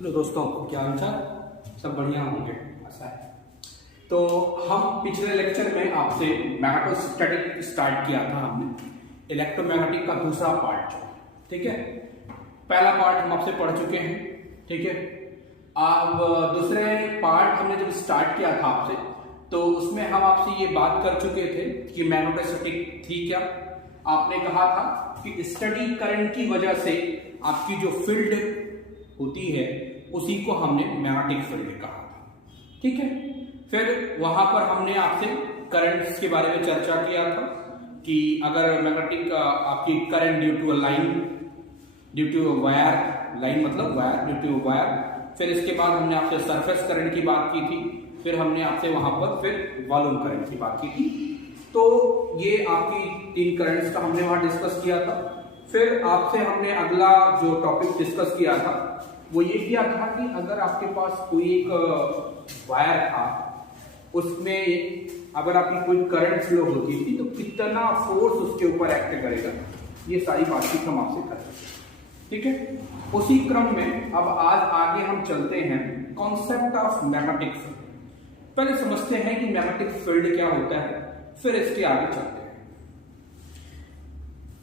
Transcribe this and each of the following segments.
Hello दोस्तों, क्या हाल चाल? सब बढ़िया होंगे ऐसा है। तो हम पिछले लेक्चर में आपसे मैग्नेटोस्टैटिक स्टार्ट किया था हमने, इलेक्ट्रोमैग्नेटिक का दूसरा पार्ट, ठीक है। पहला पार्ट हम आपसे पढ़ चुके हैं, ठीक है। अब दूसरे पार्ट हमने जब स्टार्ट किया था आपसे, तो उसमें हम आपसे ये बात कर चुके थे कि मैग्नेटोस्टैटिक थी क्या। आपने कहा था कि स्टडी करंट की वजह से आपकी जो फील्ड होती है उसी को हमने मैग्नेटिक फील्ड कहा था, ठीक है। फिर वहां पर हमने आपसे करंट्स के बारे में चर्चा किया था कि अगर मैग्नेटिक आपकी current due to line, due to wire, line मतलब वायर, ड्यू टू वायर। फिर इसके बाद हमने आपसे सरफेस करंट की बात की थी। फिर हमने आपसे वहां पर फिर वॉल्यूम करंट की बात की थी। तो ये आपकी 3 करंट्स का हमने वहां डिस्कस किया था। फिर आपसे हमने अगला जो टॉपिक डिस्कस किया था वो ये किया था कि अगर आपके पास कोई एक वायर था, उसमें अगर आपकी कोई करंट फ्लो होती थी तो कितना फोर्स उसके ऊपर एक्ट करेगा, ये सारी बातचीत हम आपसे कर रहे हैं, ठीक है। उसी क्रम में अब आज आगे हम चलते हैं कॉन्सेप्ट ऑफ मैग्नेटिक फील्ड। पहले समझते हैं कि मैग्नेटिक फील्ड क्या होता है, फिर इसके आगे चलते हैं।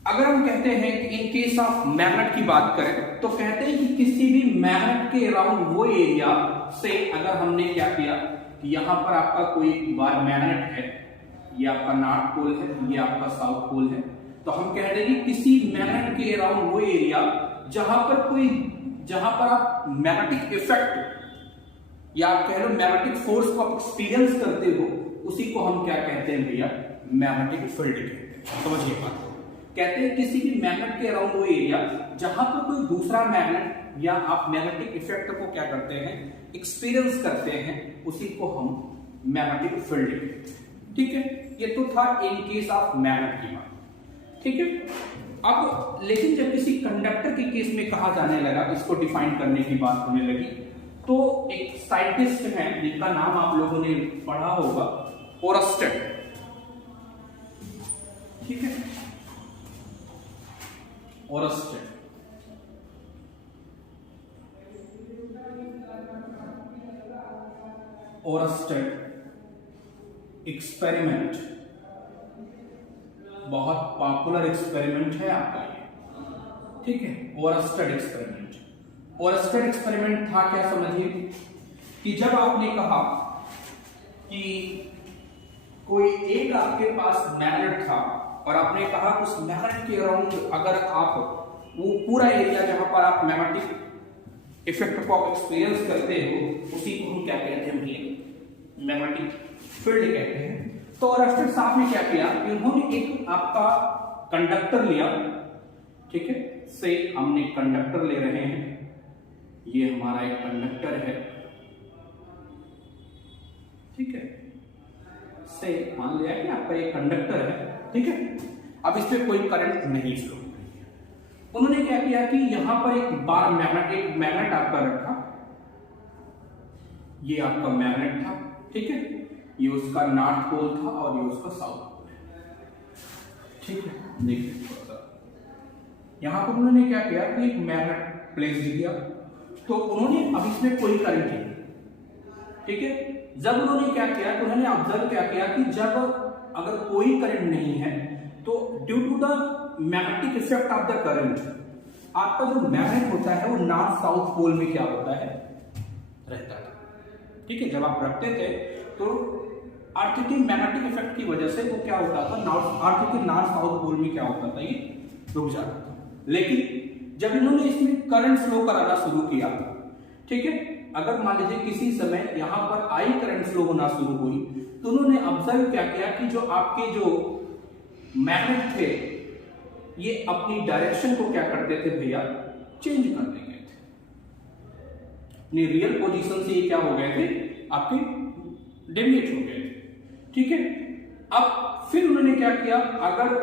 अगर हम कहते हैं कि इन केस ऑफ मैग्नेट की बात करें तो कहते हैं कि किसी भी मैग्नेट के अराउंड वो एरिया से, अगर हमने क्या किया कि यहां पर आपका कोई बार मैग्नेट है, ये आपका नॉर्थ पोल है, ये आपका साउथ पोल है, तो हम कह रहे हैं कि किसी मैग्नेट के अराउंड वो एरिया जहां पर आप मैग्नेटिक इफेक्ट या आप कह लो मैग्नेटिक फोर्स को आप एक्सपीरियंस करते हो, उसी को हम क्या कहते हैं भैया, मैग्नेटिक फील्ड कहते हैं। समझिए बात, कहते हैं किसी भी मैग्नेट के अराउंड वो एरिया जहां पर कोई दूसरा मैग्नेट या आप मैग्नेटिक इफेक्ट को क्या करते हैं, एक्सपीरियंस करते हैं, उसी को हम मैग्नेटिक फील्ड कहते हैं, ठीक है। ये तो था इन केस ऑफ मैग्नेट की बात, ठीक है। अब लेकिन जब किसी कंडक्टर के केस में कहा जाने लगा, इसको डिफाइन करने की बात होने लगी, तो एक साइंटिस्ट हैं जिनका नाम आप लोगों ने पढ़ा होगा, ओरस्टेड, ठीक है। ओरस्टेड एक्सपेरिमेंट बहुत पॉपुलर एक्सपेरिमेंट है आपका ये, ठीक है। ओरस्टेड एक्सपेरिमेंट था क्या, समझिए कि जब आपने कहा कि कोई एक आपके पास मैग्नेट था और आपने कहा उस मैग्नेट के अराउंड अगर आप वो पूरा एरिया जहां पर आप मैग्नेटिक इफेक्ट को एक्सपीरियंस करते हो, उसी को हम क्या कहते हैं भैया, मैग्नेटिक फील्ड कहते हैं। तो ओरस्टेड साहब ने क्या किया कि उन्होंने एक आपका कंडक्टर लिया, ठीक है। से हमने कंडक्टर ले रहे हैं, ये हमारा एक कंडक्टर है, ठीक है। से मान लिया कि आपका ये कंडक्टर है, ठीक है। अब इसमें कोई करंट नहीं फ्लो। उन्होंने क्या किया कि यहां पर एक बार मैग्नेट आपका रखा, ये आपका मैग्नेट था, ठीक है। ये उसका नॉर्थ पोल था और ये उसका साउथ पोल है, ठीक है। देखिए यहां पर उन्होंने क्या किया कि एक मैग्नेट प्लेस किया, तो उन्होंने अब इसमें कोई करंट नहीं, ठीक है। जब उन्होंने क्या किया तो उन्होंने ऑब्जर्व क्या किया कि जब अगर कोई करंट नहीं है तो due to the magnetic effect of the current, आपका जो मैग्नेट होता है वो नॉर्थ साउथ पोल में क्या होता है, रहता है, ठीक है। जब आप रखते थे तो अर्थ के मैग्नेटिक इफेक्ट की वजह से वो क्या होता था, अर्थ के नॉर्थ साउथ पोल में क्या होता था, ये रुक जाता था। लेकिन जब इन्होंने इसमें करंट फ्लो कराना शुरू किया, ठीक है, अगर मान लीजिए किसी समय यहां पर आई करंट फ्लो होना शुरू हुई, तो उन्होंने ऑब्जर्व क्या किया कि जो आपके जो मैग्नेट थे ये अपनी डायरेक्शन को क्या करते थे भैया, चेंज कर देंगे थे, अपनी रियल पोजीशन से ये क्या हो गए थे, आपके डेविएट हो गए थे, ठीक है। अब फिर उन्होंने क्या किया, अगर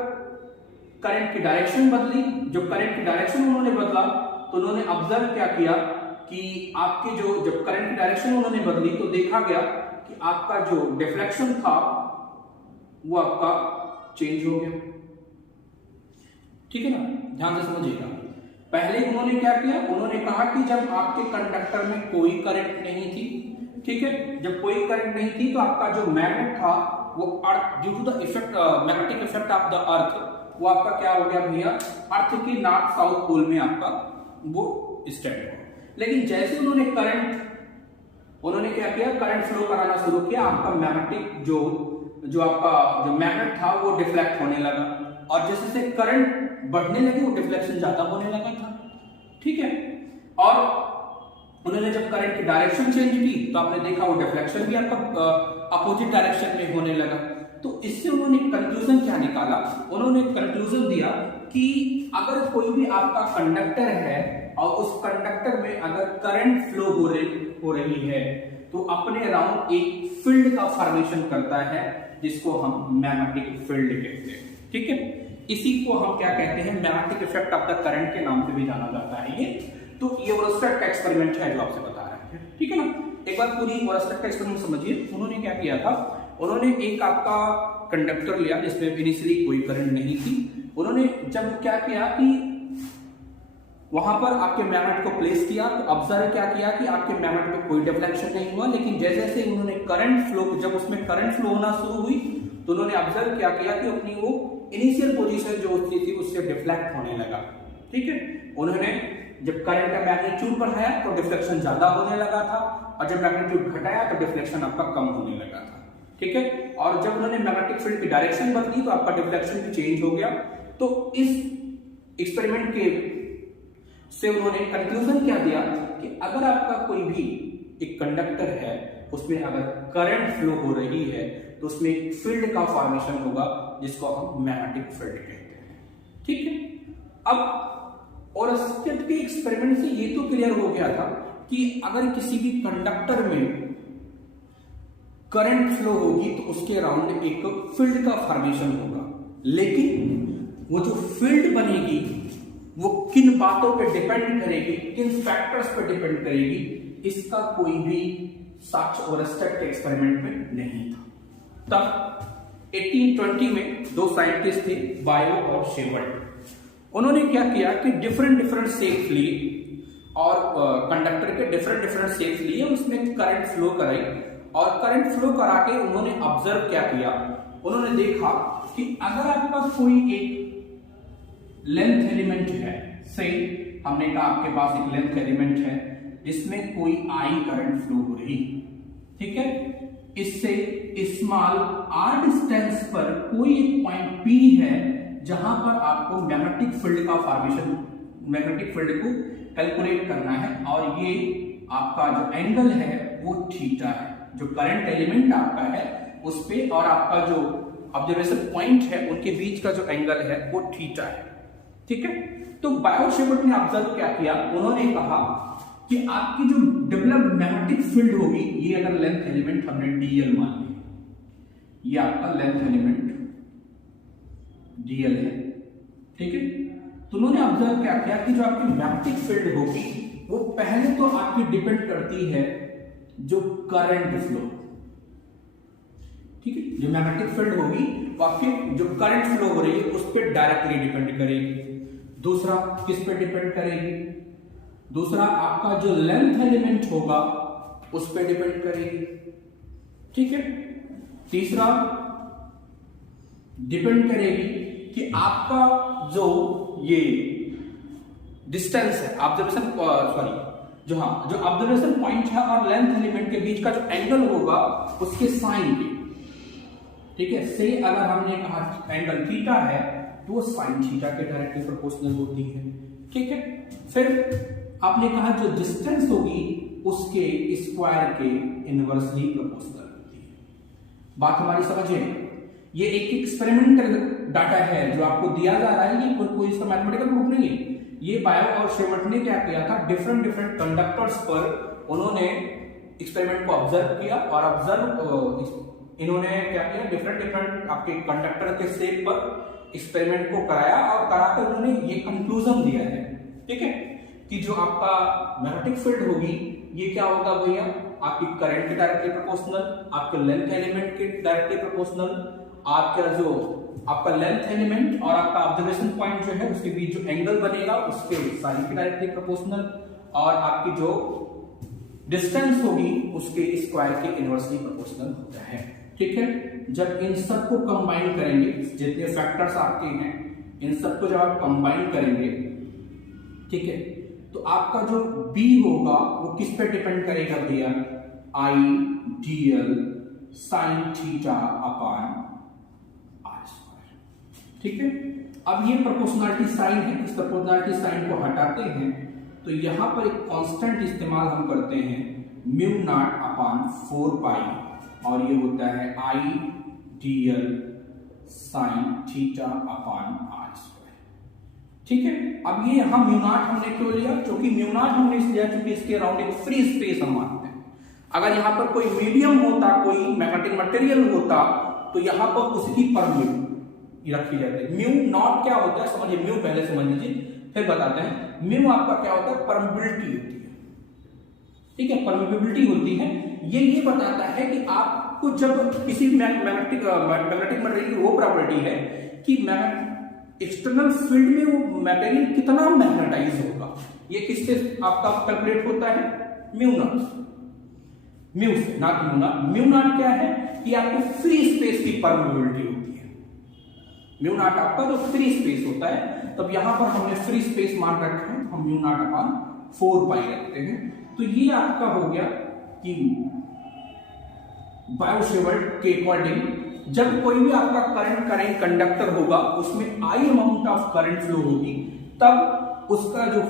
करंट की डायरेक्शन बदली, जो करंट की डायरेक्शन उन्होंने बदला, तो उन्होंने ऑब्जर्व क्या किया कि आपके जो जब करंट की डायरेक्शन उन्होंने बदली तो देखा गया कि आपका जो डिफ्लेक्शन था वो आपका चेंज हो गया, ठीक है ना। ध्यान से समझिएगा, पहले उन्होंने क्या किया, उन्होंने कहा कि जब आपके कंडक्टर में कोई करंट नहीं थी, ठीक है, जब कोई करंट नहीं थी तो आपका जो मैग्नेट था वो earth due to the effect magnetic effect of the earth, वो आपका क्या हो गया भैया, अर्थ के नॉर्थ साउथ पोल में आपका वो स्टैंड हुआ। लेकिन जैसे उन्होंने क्या किया, करंट फ्लो कराना शुरू किया, आपका मैग्नेटिक जो आपका जो मैग्नेट था वो डिफ्लेक्ट होने लगा, और जैसे जैसे करंट बढ़ने लगे वो डिफ्लेक्शन ज्यादा होने लगा था, ठीक है। और उन्होंने जब करंट की डायरेक्शन चेंज की तो आपने देखा वो डिफ्लेक्शन भी आपका अपोजिट डायरेक्शन में होने लगा। तो इससे उन्होंने कंक्लूजन क्या निकाला, उन्होंने कंक्लूजन दिया कि अगर कोई भी आपका कंडक्टर है और उस कंडक्टर में अगर करंट फ्लो हो रही है तो अपने अराउंड एक फील्ड का फॉर्मेशन करता है, जिसको हम मैग्नेटिक फील्ड कहते हैं, ठीक है। इसी को हम क्या कहते हैं, magnetic effect of the current के नाम से भी जाना जाता है ये। तो ये ओरस्टेड का एक्सपेरिमेंट है जो आपसे बता रहे हैं, ठीक है ना। एक बार पूरी ओरस्टेड का एक्सपेरिमेंट समझिए। उन्होंने क्या किया था, उन्होंने एक आपका कंडक्टर लिया जिसमें इनिशियली कोई करंट नहीं थी। उन्होंने जब क्या किया कि वहां पर आपके मैग्नेट को प्लेस किया तो ऑब्जर्व क्या किया कि आपके मैग्नेट में कोई डिफ्लेक्शन नहीं हुआ, लेकिन जैसे जैसे उन्होंने करंट फ्लो, जब उसमें करंट फ्लो होना शुरू हुई तो उन्होंने ऑब्जर्व क्या किया कि अपनी वो इनिशियल पोजीशन जो उसकी थी उससे डिफ्लेक्ट होने लगा, ठीक है। उन्होंने जब करंट का मैग्नीट्यूड बढ़ाया तो डिफ्लेक्शन ज्यादा होने लगा था, और जब मैग्नीट्यूड घटाया तो डिफ्लेक्शन आपका कम होने लगा था, ठीक है। और जब उन्होंने मैग्नेटिक फील्ड की डायरेक्शन बदली तो आपका डिफ्लेक्शन भी चेंज हो गया। तो इस एक्सपेरिमेंट के से उन्होंने कंक्लूजन क्या दिया कि अगर आपका कोई भी एक कंडक्टर है उसमें अगर करंट फ्लो हो रही है तो उसमें एक फील्ड का फॉर्मेशन होगा जिसको हम मैग्नेटिक फील्ड कहते हैं, ठीक है। अब ओरस्टेड के एक्सपेरिमेंट से ये तो क्लियर हो गया था कि अगर किसी भी कंडक्टर में करंट फ्लो होगी तो उसके अराउंड एक फील्ड का फॉर्मेशन होगा, लेकिन वो जो फील्ड बनेगी वो किन बातों पे डिपेंड करेगी, किन फैक्टर्स पे डिपेंड करेगी, इसका कोई भी साक्ष्य ओरस्टेड के एक्सपेरिमेंट में नहीं था। तब 1820 में दो साइंटिस्ट थे, बायो और शेवर्ट। उन्होंने क्या किया कि डिफरेंट शेप्स लिए और कंडक्टर के डिफरेंट शेप्स लिए, उसमें करंट फ्लो कराई, और करंट फ्लो करा के उन्होंने ऑब्जर्व क्या किया, उन्होंने देखा कि अगर आपका कोई एक लेंथ एलिमेंट है, से हमने कहा आपके पास एक लेंथ एलिमेंट है जिसमें कोई आई करंट फ्लो हो रही, ठीक है, इससे स्मॉल r डिस्टेंस पर कोई एक पॉइंट P है जहां पर आपको मैग्नेटिक फील्ड का फॉर्मेशन, मैग्नेटिक फील्ड को कैलकुलेट करना है, और ये आपका जो एंगल है वो थीटा है, जो करंट एलिमेंट आपका है उस पे और आपका जो ऑब्जर्वेशन पॉइंट है उनके बीच का जो एंगल है वो थीटा है, ठीक है। तो बायो शेवर्ट ने ऑब्जर्व क्या किया, उन्होंने कहा कि आपकी जो डेवलप्ड मैग्नेटिक फील्ड होगी, ये अगर लेंथ एलिमेंट हमने dl मान लिया, ये आपका लेंथ एलिमेंट dl है, ठीक है। तो उन्होंने ऑब्जर्व क्या किया कि जो आपकी मैग्नेटिक फील्ड होगी वो पहले तो आपकी डिपेंड करती है जो करंट फ्लो, ठीक है, जो मैग्नेटिक फील्ड होगी वो आपकी जो करंट फ्लो हो रही है उस पर डायरेक्टली डिपेंड करेगी। दूसरा किस पे डिपेंड करेगी, दूसरा आपका जो लेंथ एलिमेंट होगा उस पे डिपेंड करेगी, ठीक है। तीसरा डिपेंड करेगी कि आपका जो ये डिस्टेंस है, ऑब्जर्वेशन जो ऑब्जर्वेशन पॉइंट है और लेंथ एलिमेंट के बीच का जो एंगल होगा उसके साइन पे, ठीक है। से अगर हमने कहा एंगल थीटा है तो साइन थीटा के डायरेक्टली प्रोपोर्शनल होती है, ठीक है। फिर आपने कहा जो डिस्टेंस होगी उसके स्क्वायर के इनवर्सली प्रोपोर्शनल होती है। बात हमारी समझिए, ये एक एक्सपेरिमेंटल डाटा है जो आपको दिया जा रहा है, ये कोई इसका मैथमेटिकल प्रूफ नहीं है। ये बायो और शेवर्ट ने क्या किया था, डिफरेंट कंडक्टर्स पर उन्होंने एक्सपेरिमेंट को ऑब्जर्व किया, और इन्होंने क्या किया, डिफरेंट आपके कंडक्टर के शेप पर एक्सपेरिमेंट को कराया, और कराकर उन्होंने ये कंक्लूजन दिया है, ठीक है, कि जो आपका मैग्नेटिक फील्ड होगी ये क्या होगा भैया, आपकी करंट के डायरेक्टली प्रोपोर्शनल, आपके लेंथ एलिमेंट के डायरेक्टली प्रोपोर्शनल, आपका जो आपका लेंथ एलिमेंट और आपका ऑब्जर्वेशन पॉइंट जो है उसके बीच जो एंगल बनेगा उसके साइन के डायरेक्टली प्रोपोर्शनल, और आपकी जो डिस्टेंस होगी उसके स्क्वायर के इनवर्सली प्रोपोर्शनल होता है। ठीक है, जब इन सब को कंबाइन करेंगे, जितने फैक्टर्स आपके हैं इन सब को जब आप कंबाइन करेंगे, ठीक है, तो आपका जो b होगा वो किस पे डिपेंड करेगा भैया, ideal sine theta upon r square. ठीक है, अब ये प्रोपोर्शनलिटी साइन है, इस प्रोपोर्शनलिटी साइन को हटाते हैं तो यहां पर एक कांस्टेंट इस्तेमाल हम करते हैं म्यू नॉट अपान 4 पाई, और ये होता है ideal sine theta upon r square. ठीक है, अब ये यहां म्यू नॉट हमने क्यों लिया, क्योंकि म्यू नॉट हमने इसलिए लिया क्योंकि इसके अराउंड एक फ्री स्पेस हम मानते हैं। अगर यहां पर कोई मीडियम होता, कोई मैग्नेटिक मटेरियल होता, तो यहां पर उसकी परम्यू रखी जाती है। म्यू नॉट क्या होता है समझिए, म्यू पहले समझ लीजिए फिर बताते हैं। म्यू आपका क्या होता है, परमिबिलिटी होती है। ठीक है, परमिबिलिटी होती है, ये बताता है कि आपको जब किसी मैग्नेटिक मटेरियल की वो प्रॉपर्टी है कि एक्सटर्नल फील्ड में वो मटेरियल कितना मैग्नेटाइज होगा, ये किससे आपका कैलकुलेट होता है, म्यू नॉट, म्यू से, ना कि म्यू नॉट। म्यू नॉट क्या है कि आपको फ्री स्पेस की परमिबिलिटी होती है। म्यू नॉट आपका जो फ्री स्पेस होता है, तब यहां पर हमने फ्री स्पेस मान रखा है, हम म्यू नॉट अपान 4 पाई रखते हैं। तो ये आपका हो गया कि बायोसेवर्ट के अकॉर्डिंग जब कोई भी आपका करंट कंडक्टर होगा उसमें आई अमाउंट ऑफ करंट फ्लो होगी, तब उसका जो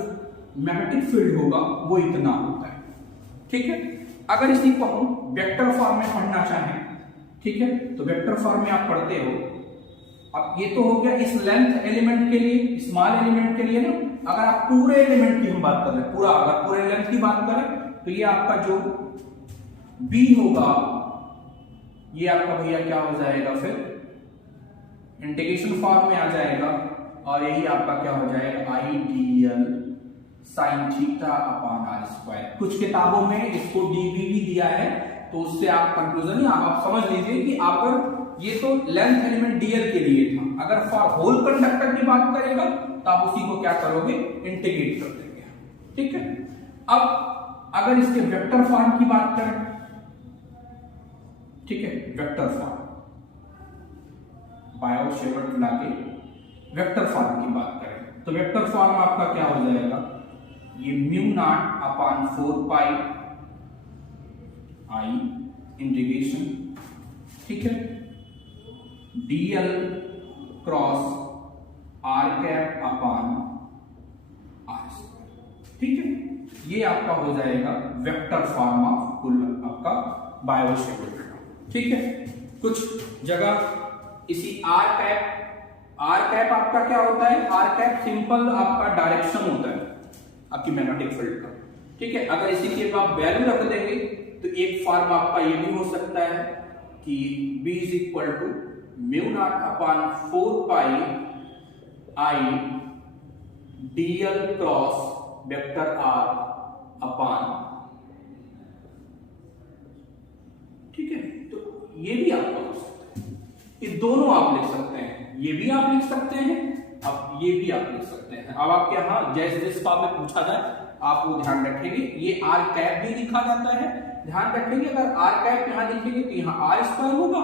मैग्नेटिक फील्ड होगा वो इतना होता है। ठीक है, अगर इसी को हम वेक्टर फॉर्म में पढ़ना चाहें, ठीक है, तो वेक्टर फॉर्म में आप पढ़ते हो। अब ये तो हो गया इस लेंथ एलिमेंट के लिए, स्मॉल एलिमेंट के लिए ना। अगर आप पूरे एलिमेंट की हम बात कर रहे हैं, पूरा अगर पूरे लेंथ की बात करें तो ये आपका जो b होगा ये आपका भैया क्या हो जाएगा, फिर इंटीग्रेशन फॉर्म में आ जाएगा, और यही आपका क्या हो जाएगा, ideal sine theta upon r square. कुछ किताबों में इसको dv भी दिया है, तो उससे आप कंक्लूजन आप समझ लीजिए कि आप ये तो लेंथ एलिमेंट dl के लिए था। अगर फॉर होल कंडक्टर की बात करेगा तो आप उसी को क्या करोगे, इंटीग्रेट कर देंगे। ठीक है, अब अगर इसके वेक्टर फॉर्म की बात करें, ठीक है, वेक्टर फॉर्म, बायोसेवर्ट ला के वेक्टर फॉर्म की बात करें तो वेक्टर फॉर्म आपका क्या हो जाएगा, ये म्यू नॉट अपान 4 पाई आई इंटीग्रेशन, ठीक है, dl क्रॉस r कैप अपान r स्क्वायर। ठीक है, ये आपका हो जाएगा वेक्टर फॉर्म ऑफ कुल आपका बायोसेवर्ट। ठीक है, कुछ जगह इसी r कैप आपका क्या होता है, r कैप सिंपल आपका डायरेक्शन होता है आपकी मैग्नेटिक फील्ड का। ठीक है, अगर इसी की आप वैल्यू रख देंगे तो एक फॉर्म आपका ये भी हो सकता है कि b is equal to mu naught upon 4 pi I dl cross vector r upon. ठीक है, तो ये भी आपका हो सकता है, ये दोनों आप लिख सकते हैं, ये भी आप लिख सकते हैं, अब ये भी आप लिख सकते हैं। अब आपके यहां जैसे जिस फॉर्म में पूछा जाए आप वो ध्यान रखेंगे। ये r कैप भी लिखा जाता है, ध्यान रखेंगे, अगर r कैप यहां लिखेंगे तो यहां r स्क्वायर होगा,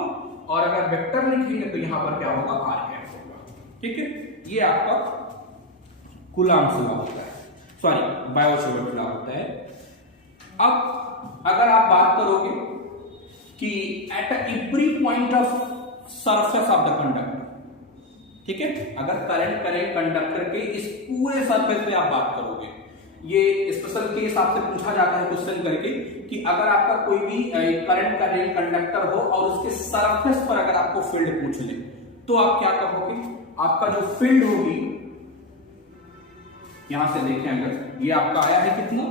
और अगर वेक्टर लिखेंगे तो यहां पर क्या होगा, r कैप होगा। ठीक है, ये आपका कूलॉम्स लॉ होता है, सॉरी बायोसेवर्ट लॉ होता है। अब अगर आप बात करोगे कि at every point of surface of the conductor, ठीक है, अगर करंट कंडक्टर के इस पूरे सरफेस पे आप बात करोगे, ये स्पेशल केस आपसे पूछा जाता है क्वेश्चन करके कि अगर आपका कोई भी करंट का कंडक्टर हो और उसके सरफेस पर अगर आपको फील्ड पूछ ले तो आप क्या कहोगे, आपका जो फील्ड होगी, यहां से देखें अगर ये आपका आया है कितना,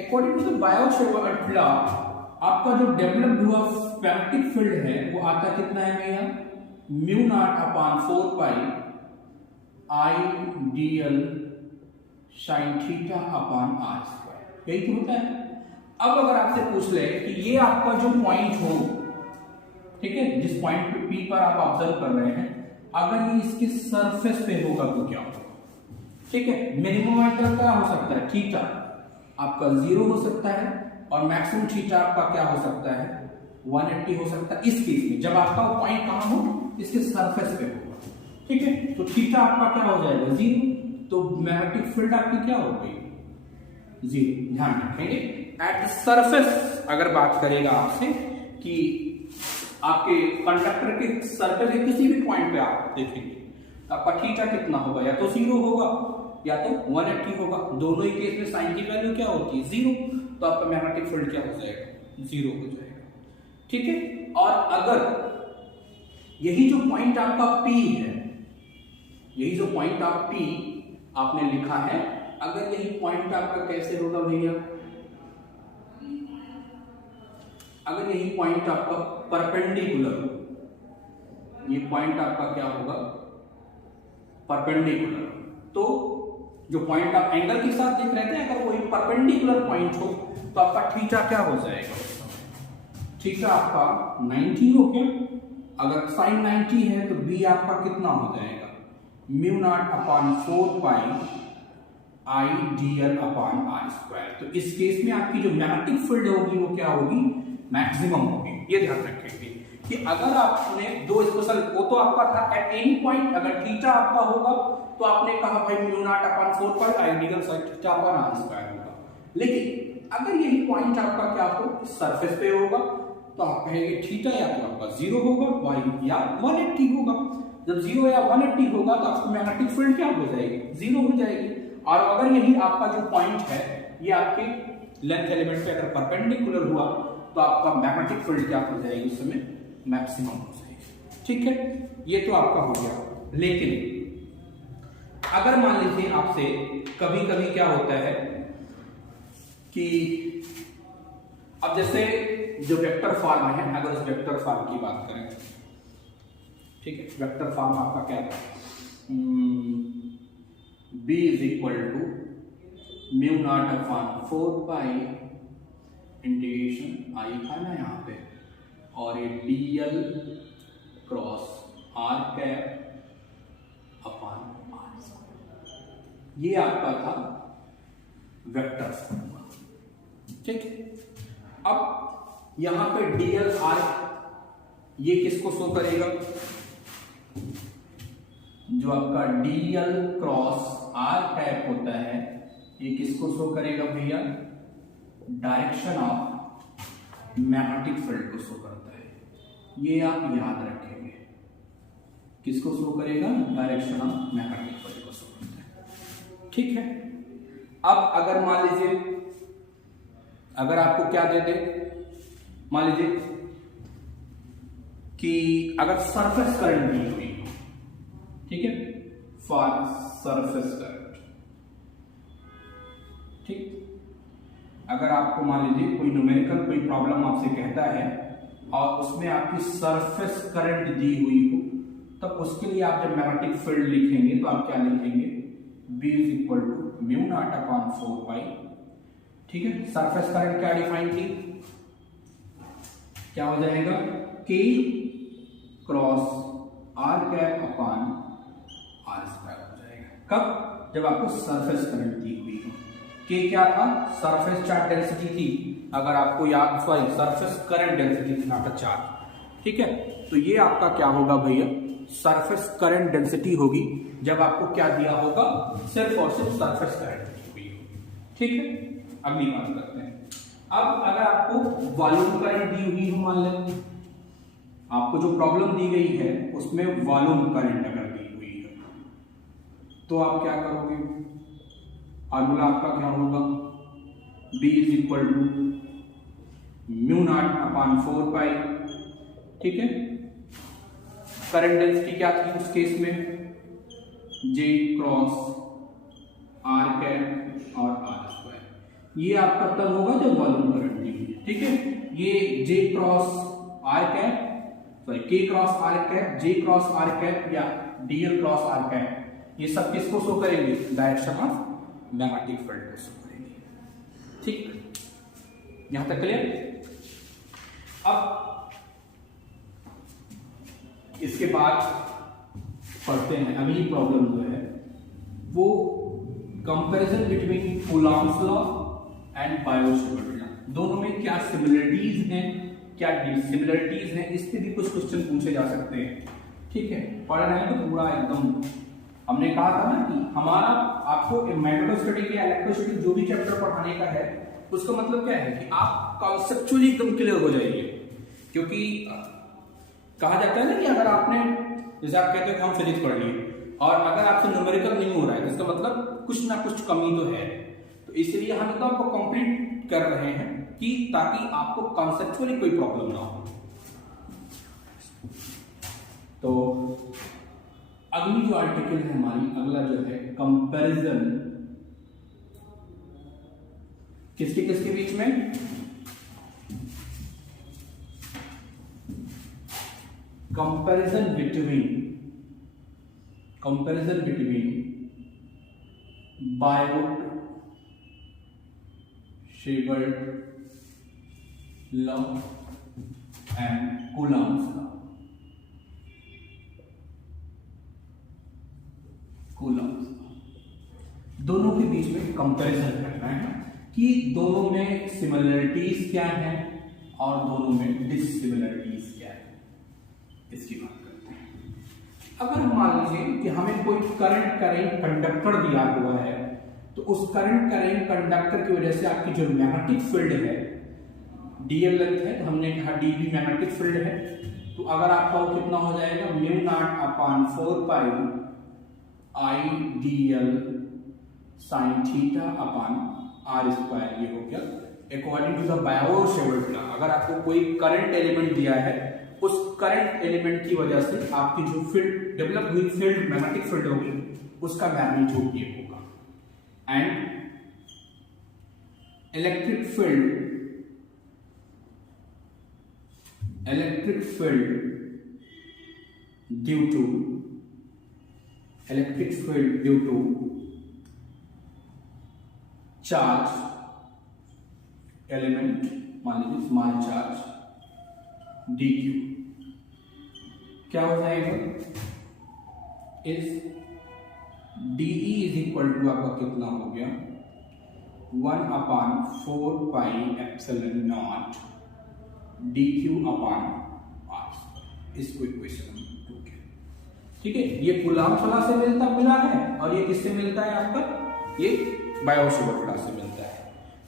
अकॉर्डिंग टू द बायोसेवर्ट लॉ आपका जो डेवलप्ड हुआ मैग्नेटिक फील्ड है वो आता कितना है भैया, mu naught upon 4 pi ideal sine theta upon r square, यही तो होता है। अब अगर आपसे पूछ ले कि ये आपका जो पॉइंट हो, ठीक है, जिस पॉइंट पे पी पर आप ऑब्जर्व कर रहे हैं, अगर ये इसके सरफेस पे होगा तो क्या होगा, ठीक है। मिनिमम एंगल क्या हो सकता है, थीटा आपका 0 हो सकता है, और मैक्सिमम थीटा आपका क्या हो सकता है, 180 हो सकता है। इस केस में जब आपका पॉइंट कहां हो, इसके सरफेस पे होगा, ठीक है, तो थीटा आपका क्या हो जाएगा, 0, तो मैग्नेटिक फील्ड आपकी क्या हो गई, 0। ध्यान रखेंगे एट द सरफेस, अगर बात करेगा आपसे कि आपके कंडक्टर के सरफेस के किसी भी पॉइंट पे आप देखेंगे तो आपका थीटा कितना होगा, या तो 0 होगा या तो 180 होगा। दोनों ही केस में साइन की वैल्यू क्या होती है, 0, तो आपका मैग्नेटिक फील्ड क्या हो जाएगा, 0 हो जाएगा, ठीक है। और अगर यही जो पॉइंट आपका P है, यही जो पॉइंट आप P आपने लिखा है, अगर यही पॉइंट आपका कैसे होगा भैया, अगर यही पॉइंट आपका परपेंडिकुलर, ये पॉइंट आपका क्या होगा, परपेंडिकुलर, तो जो पॉइंट आप एंगल के साथ देख रहे थे, अगर कोई परपेंडिकुलर पॉइंट हो तो आपका थीटा क्या हो जाएगा, थीटा आपका 90 हो गया। अगर साइन 90 है तो बी आपका कितना हो जाएगा, mu naught upon 4 pi I D L upon r square. तो इस केस में आपकी जो मैग्नेटिक फील्ड होगी वो क्या होगी, मैक्सिमम होगी। ये ध्यान रखेंगे कि अगर आपने दो स्पेशल, वो तो आपका था एट एनी पॉइंट, अगर थीटा आपका होगा तो आपने कहा भाई mu naught upon 4 pi ideal sine theta upon r square होगा। लेकिन अगर यही पॉइंट आपका क्या हो, सरफेस पे होगा, तो आप कहेंगे थीटा या तो आपका 0 होगा या 180 होगा। जब 0 या 180 होगा तो आपकी मैग्नेटिक फील्ड क्या हो जाएगी, 0 हो जाएगी। और अगर यही आपका जो पॉइंट है ये आपके लेंथ एलिमेंट पे अगर परपेंडिकुलर हुआ तो आपका मैग्नेटिक फील्ड क्या हो जाएगी, उस समय मैक्सिमम हो जाएगी, ठीक है। ये तो आपका हो गया। लेकिन अगर मान लीजिए आपसे कभी कभी क्या होता है कि अब जैसे जो वेक्टर फॉर्म है, अगर उस वेक्टर फॉर्म की बात करें, ठीक है, वेक्टर फॉर्म आपका क्या है, b is equal to mu naught upon 4 pi integration I था ना यहाँ पे, और ये dl cross r cap upon r square, ये आपका था वेक्टर फॉर्म, ठीक है। अब यहां पे dl r ये किसको शो करेगा, जो आपका dl क्रॉस r कैप होता है, ये किसको शो करेगा भैया, डायरेक्शन ऑफ मैग्नेटिक फील्ड को शो करता है। ये आप याद रखेंगे, किसको शो करेगा, डायरेक्शन ऑफ मैग्नेटिक फील्ड को शो करता है, ठीक है। अब अगर मान लीजिए, अगर आपको क्या दे दे, मान लीजिए कि अगर सरफेस करंट दी हुई, ठीक है, फॉर सरफेस करंट, ठीक, अगर आपको मान लीजिए कोई न्यूमेरिकल कोई प्रॉब्लम आपसे कहता है और उसमें आपकी सरफेस करंट दी हुई हो, तब उसके लिए आप जब मैग्नेटिक फील्ड लिखेंगे तो आप क्या लिखेंगे, B is equal to mu naught upon 4 pi, ठीक है। सरफेस करंट क्या डिफाइन थी, क्या हो जाएगा, K cross R cap upon R square हो जाएगा। कब, जब आपको सरफेस करंट दी हुई हो। K क्या था, सरफेस चार्ज डेंसिटी थी, अगर आपको याद, सॉरी सरफेस करंट डेंसिटी थी, नॉट अ चार्ज, ठीक है। तो ये आपका क्या होगा भैया, सरफेस करंट डेंसिटी होगी जब आपको क्या दिया होगा, सिर्फ और सिर्फ सरफेस करंट दी हुई होगी, ठीक है। अगली बात करते हैं। अब अगर आपको वॉल्यूम करंट दी हुई हो, मान लें आपको जो प्रॉब्लम दी गई है उसमें वॉल्यूम करंट अगर दी हुई है, तो आप क्या करोगे, फार्मूला आपका क्या होगा, B is equal to mu naught upon 4 pi, ठीक है। करंट डेंसिटी क्या थी उस केस में, J क्रॉस R कैप और R स्क्वायर। ये आपका तब होगा जब वॉल्यूम करंट दी हुई है, ठीक है। ये J cross R cap, sorry K cross R cap, J cross R cap या DL क्रॉस R कैप, ये सब किसको शो करेंगे? डायरेक्शन ऑफ मैग्नेटिक फील्ड को शो करेंगे। ठीक, यहां तक क्लियर? अब इसके बाद पढ़ते हैं अगली प्रॉब्लम जो है वो comparison between Coulomb's law and Biot-Savart law. दोनों में क्या सिमिलरिटीज हैं, क्या डिसिमिलरिटीज हैं, इस पे भी कुछ क्वेश्चन पूछे जा सकते हैं। ठीक है, पढ़ रहे हैं तो पूरा एकदम, हमने कहा था ना कि हमारा आपको मैग्नेटोस्टैटिक या इलेक्ट्रोस्टैटिक जो भी चैप्टर पढ़ाने का है उसका मतलब क्या है कि आप कॉन्सेप्चुअली एकदम क्लियर हो जाइए। क्योंकि कहा जाता है ना कि अगर आपने, जैसे आप कहते हो कि हम फिजिक्स पढ़ लिए और अगर आपसे न्यूमेरिकल नहीं हो रहा है तो इसका मतलब कुछ ना कुछ कमी तो है। तो इसलिए हम तो आपको कंप्लीट कर रहे हैं कि ताकि आपको कॉन्सेप्चुअली कोई प्रॉब्लम ना हो। तो अगली जो आर्टिकल है हमारी, अगला जो है कंपैरिजन किसके किसके बीच में? Comparison between Biot-Savart law and Coulomb's law. दोनों के बीच में कंपैरिजन करना है कि दोनों में सिमिलरिटीज क्या है और दोनों में डिसिमिलरिटीज क्या है, इसकी बात करते हैं। अगर मान लीजिए कि हमें कोई करंट कंडक्टर दिया हुआ है तो उस करंट कंडक्टर की वजह से आपकी जो मैग्नेटिक फील्ड है डीएल लेंथ है, तो हमने कहा डीबी मैग्नेटिक फील्ड है, तो अगर आपका वो कितना हो जाएगा mu naught upon 4 pi I DL sine theta upon r square, ये हो गया according to the Biot Savart law. अगर आपको कोई करंट एलिमेंट दिया है उस करंट एलिमेंट की वजह से आपकी जो फील्ड डेवलप हुई फील्ड मैग्नेटिक फील्ड होगी उसका मैग्नीट्यूड ये होगा। And electric field due to charge element, मान लीजिए स्मॉल चार्ज dq, क्या हो जाएगा? इस dE इज इक्वल टू आपका कितना हो गया 1 upon 4 pi epsilon not dq upon r। इसको इक्वेशन 2 के, ठीक है। ये कूलॉम्स लॉ से मिला है और ये किससे मिलता है आपका? ये बायो-सेवर्ट लॉ से मिलता है,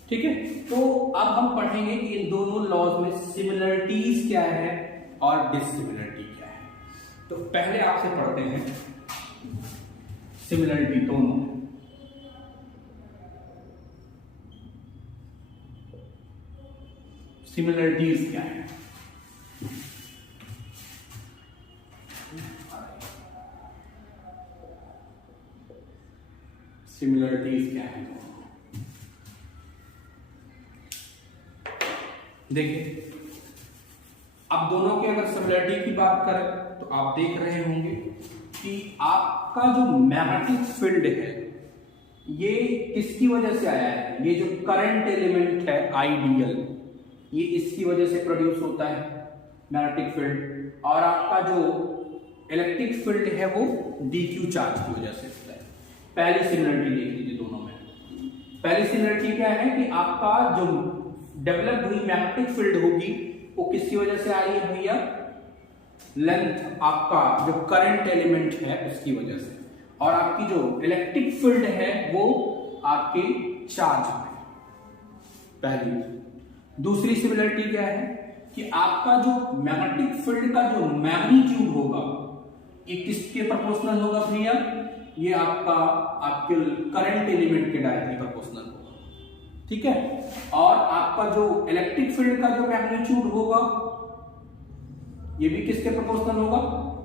ठीक है। तो अब हम पढ़ेंगे कि इन दोनों लॉज में सिमिलरिटीज क्या है और डिसिमिलरिटी क्या है। तो पहले आपसे पढ़ते हैं सिमिलरिटी। दोनों सिमिलरिटीज क्या है? सिमिलरिटीज क्या है? देखिए, अब दोनों की अगर सिमिलरिटी की बात करें तो आप देख रहे होंगे कि आपका जो मैग्नेटिक फील्ड है ये किसकी वजह से आया है? ये जो करंट एलिमेंट है आईडीएल, ये इसकी वजह से प्रोड्यूस होता है मैग्नेटिक फील्ड, और आपका जो इलेक्ट्रिक फील्ड है वो डीक्यू चार्ज की वजह से होता है। पहली सिमिलरिटी देख लीजिए दोनों में। पहली सिमिलरिटी क्या है कि आपका जो डेवलप हुई मैग्नेटिक फील्ड होगी वो किसकी वजह से आ रही है भैया? लेंथ, आपका जो करंट एलिमेंट है उसकी वजह से, और आपकी जो इलेक्ट्रिक फील्ड है वो आपके चार्ज में। पहली। दूसरी सिमिलरिटी क्या है कि आपका जो मैग्नेटिक फील्ड का जो मैग्नीट्यूड होगा ये किसके प्रोपोर्शनल होगा भैया? ये आपके करंट एलिमेंट के डायरेक्टली प्रोपोर्शनल होगा, ठीक है। और आपका जो इलेक्ट्रिक फील्ड का जो मैग्नीट्यूड होगा ये भी किसके प्रोपोर्शनल होगा?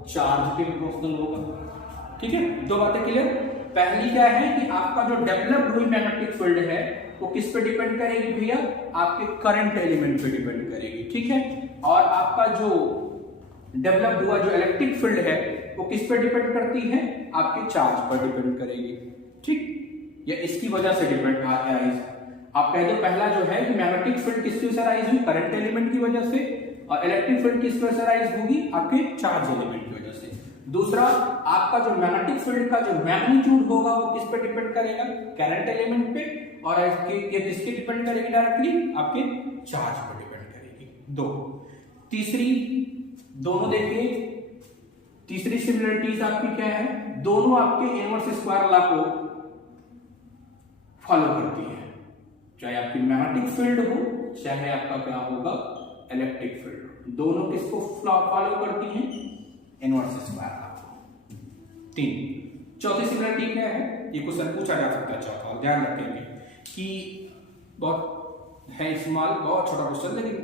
चार्ज के प्रोपोर्शनल होगा, ठीक है। दो बातें क्लियर। पहली क्या है कि आपका जो डेवलप हुई मैग्नेटिक फील्ड है वो किस पे डिपेंड करेगी भैया? आपके करंट एलिमेंट पे डिपेंड करेगी, ठीक है। और आपका जो डेवलप्ड हुआ जो इलेक्ट्रिक फील्ड है वो किस पे डिपेंड करती है, आपके चार्ज पर डिपेंड करेगी, ठीक, या इसकी वजह से डिपेंड आराइज। आप कह दो पहला जो है कि मैग्नेटिक फील्ड किस वजह से राइज हुई, करंट एलिमेंट की वजह से, और इलेक्ट्रिक फील्ड किस वजह से राइज होगी, आपके चार्ज एलिमेंट की वजह से। दूसरा, आपका जो मैग्नेटिक फील्ड का जो मैग्नीट्यूड होगा वो किस पे डिपेंड करेगा, करंट एलिमेंट पे, और ये किसके डिपेंड करेगी, डायरेक्टली आपके चार्ज पर डिपेंड करेगी। दो, तीसरी, दोनों देखिए, तीसरी सिमिलरिटीज आपकी क्या है, दोनों आपके इनवर्स स्क्वायर लॉ को फॉलो करती है, चाहे आपकी मैग्नेटिक फील्ड हो चाहे आपका क्या होगा इलेक्ट्रिक फील्ड, दोनों किसको फॉलो करती हैं, इनवर्स स्क्वायर लॉ को। तीन, चौथी सिमिलरिटी क्या है, ये क्वेश्चन पूछा जा सकता है चौथा, ध्यान रखेंगे कि बहुत है इस्तेमाल, बहुत छोटा क्वेश्चन लेकिन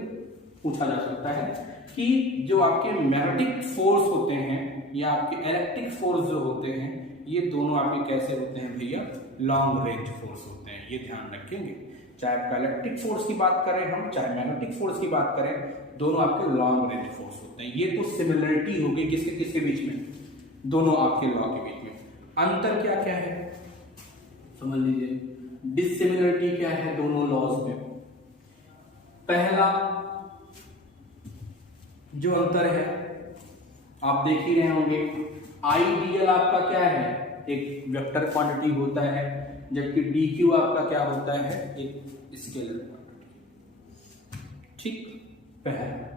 पूछा जा सकता है कि जो आपके मैग्नेटिक फोर्स होते हैं या आपके इलेक्ट्रिक फोर्स जो होते हैं ये दोनों आपके कैसे होते हैं भैया, लॉन्ग रेंज फोर्स होते हैं, ये ध्यान रखेंगे। चाहे आपका इलेक्ट्रिक फोर्स की बात करें हम, चाहे मैग्नेटिक फोर्स की बात करें, दोनों आपके लॉन्ग रेंज फोर्स होते हैं। ये तो सिमिलरिटी होगी किसके किसके बीच में, दोनों आपके लॉ के बीच में। अंतर क्या क्या है समझ लीजिए, डिसिमिलरिटी क्या है दोनों लॉज में। पहला जो अंतर है आप देख ही रहे होंगे, आईडीएल आपका क्या है, एक वेक्टर क्वांटिटी होता है, जबकि डी क्यू आपका क्या होता है, एक स्केलर क्वांटिटी, ठीक। पहला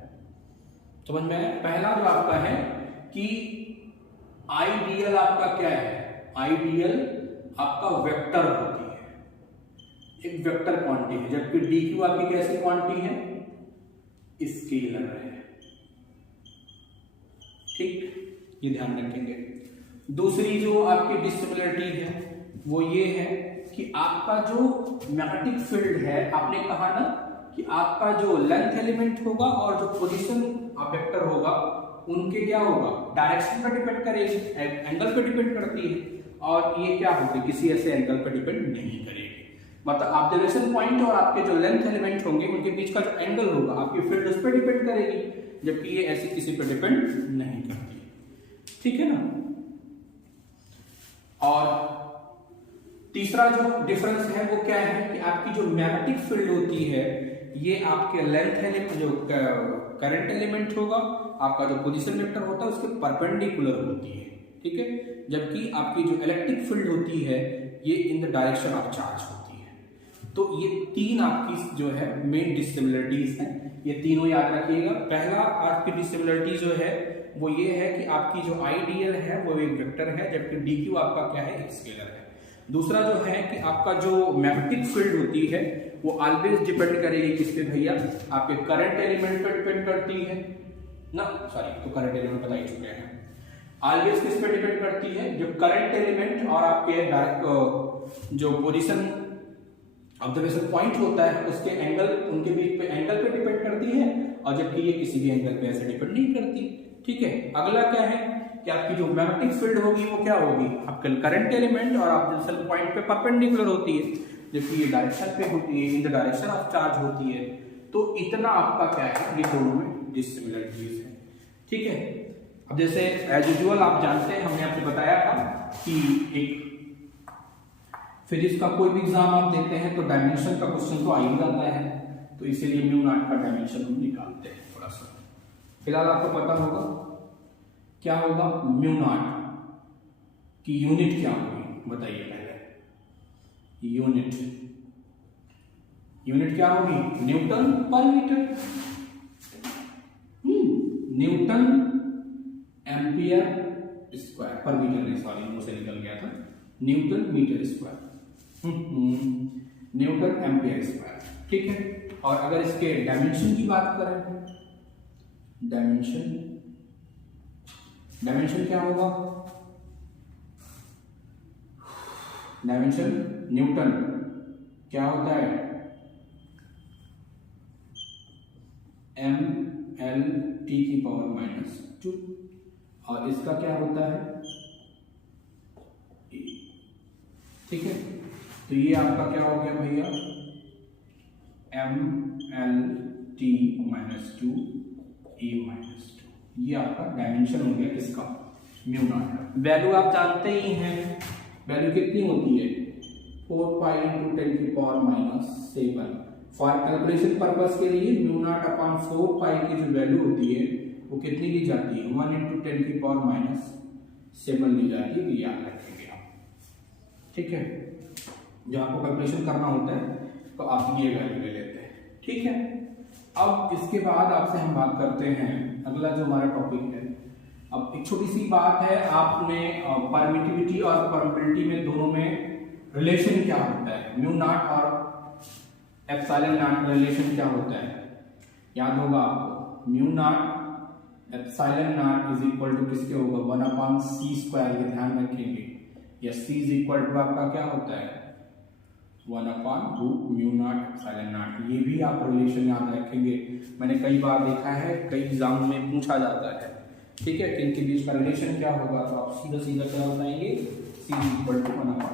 समझ में आया, पहला जो आपका है कि आईडीएल आपका क्या है, आईडीएल आपका वेक्टर होती है, एक वेक्टर क्वांटिटी है, जबकि डी क्यू आपकी कैसी क्वांटिटी है, स्केलर है, ठीक, ये ध्यान रखेंगे। दूसरी जो आपकी डिसिमिलरिटी है वो ये है कि आपका जो मैग्नेटिक फील्ड है, आपने कहा ना कि आपका जो लेंथ एलिमेंट होगा और जो पोजीशन वेक्टर होगा उनके क्या होगा, डायरेक्शन पर डिपेंड करेगी, एंगल पर डिपेंड करती है, और ये क्या होगी, किसी ऐसे एंगल पर डिपेंड नहीं करेगी। मतलब ऑब्जर्वेशन पॉइंट और आपके जो लेंथ एलिमेंट होंगे उनके बीच का जो एंगल होगा आपकी फील्ड उस पर डिपेंड करेगी, जबकि ये ऐसी किसी पर डिपेंड नहीं करती, ठीक है ना। और तीसरा जो डिफरेंस है वो क्या है कि आपकी जो मैग्नेटिक फील्ड होती है ये आपके लेंथ एलिमेंट, जो करंट एलिमेंट होगा, आपका जो पोजीशन वेक्टर होता है उसके परपेंडिकुलर होती है, ठीक है, जबकि आपकी जो इलेक्ट्रिक फील्ड होती है ये in the direction of charge होती है। तो ये तीन आपकी जो है मेन डिसिमिलरिटीज हैं, ये तीनों याद रखिएगा। पहला आपकी डिसिमिलरिटी जो है वो ये है कि आपकी जो आईडीएल है वो एक वेक्टर है, जबकि डी क्यू आपका क्या है, एक स्केलर है। दूसरा जो है कि आपका जो मैग्नेटिक फील्ड होती है वो ऑलवेज डिपेंड करेगी किस पे भैया, आपके करंट एलिमेंट पे डिपेंड करती है ना, सॉरी तो करंट एलिमेंट बता ही चुके हैं, ऑलवेज किस पे डिपेंड करती है, जो करंट एलिमेंट और आपके जो पोजीशन ऑब्जर्वेशन पॉइंट होता है उसके एंगल, उनके बीच पे एंगल पे डिपेंड करती है, और जबकि ये किसी भी एंगल पे ऐसे डिपेंड नहीं करती, ठीक है। अगला क्या है कि आपकी जो मैग्नेटिक फील्ड होगी वो क्या होगी, आपके करंट एलिमेंट और ऑब्जर्वेशन पॉइंट पे परपेंडिकुलर होती है, जबकि ये डायरेक्शन पे होती है, in the direction of charge होती है। तो इतना आपका क्या है, ये दोनों में डिसिमिलरिटीज है, ठीक है। अब जैसे एज यूजुअल आप जानते हैं, हमने आपको बताया था कि एक फिजिक्स का कोई भी एग्जाम आप देते हैं तो डायमेंशन का क्वेश्चन तो आ ही जाता है, तो इसीलिए म्यू नॉट का डायमेंशन हम निकालते हैं थोड़ा सा। फिलहाल आपको पता होगा क्या होगा, म्यू नॉट की यूनिट क्या होगी, बताइए पहले। यूनिट क्या होगी, newton per metre, newton ampere square, per metre नहीं, सॉरी मुंह से निकल गया था, newton metre square, newton ampere square, ठीक है। और अगर इसके डायमेंशन की बात करें, डायमेंशन क्या होगा, डायमेंशन न्यूटन क्या होता है, एम एल टी की पावर -2, और इसका क्या होता है, ठीक है। तो ये आपका क्या हो गया भैया, एम एल टी -2 ए -2, ये आपका डायमेंशन हो गया किसका, म्यू नॉट का। वैल्यू आप जानते ही हैं, वैल्यू कितनी होती है 4 पाई इंटू 10 की पावर -7। फॉर कैलकुलेशन पर्पस के लिए म्यू नॉट अपॉन 4 पाई की जो वैल्यू होती है वो कितनी ली जाती है 1 इंटू 10 की पावर -7 ली जाती है, याद रखेंगे आप, ठीक है। जब आपको कैलकुलेशन करना होता है तो आप ये वैल्यू ले लेते हैं, ठीक है। अब इसके बाद आपसे हम बात करते हैं अगला जो हमारा टॉपिक है। अब एक छोटी सी बात है, आपने परमिटिविटी और परमिटिविटी में दोनों में रिलेशन क्या होता है, म्यू नॉट और एप्सिलॉन नॉट रिलेशन क्या होता है, याद होगा आपको। Mu naught epsilon naught is equal to किसके होगा 1/c², ये ध्यान रखेंगे। या c इज इक्वल टू आपका क्या होता है 1/√म्यू नॉट एप्सिलॉन नॉट। ये भी आप रिलेशन याद रखेंगे, मैंने कई बार देखा है, कई एग्जाम में पूछा जाता है, ठीक है, कि इनके बीच का रिलेशन क्या होगा, तो आप सीधा सीधा क्या बताएंगे c इज इक्वल टू 1/√म्यू नॉट।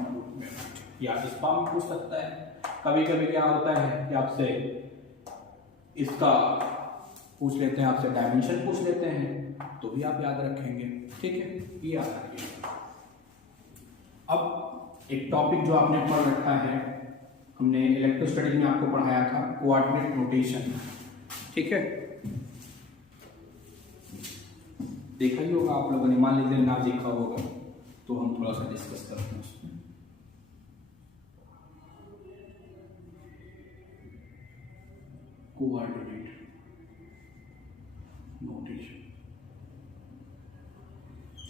या इस बार पूछ सकता है, कभी कभी क्या होता है कि आपसे इसका पूछ लेते हैं, आपसे डायमेंशन पूछ लेते हैं, तो भी आप याद रखेंगे, ठीक है, ये याद रखिए। अब एक टॉपिक जो आपने पढ़ रखा है, हमने इलेक्ट्रोस्टैटिक में आपको पढ़ाया था कोऑर्डिनेट नोटेशन, ठीक है, देखा ही होगा आप लोगों ने, मान लीजिए ना देखा होगा तो हम थोड़ा सा डिस्कस करते हैं उसमें। कोऑर्डिनेट नोटेशन,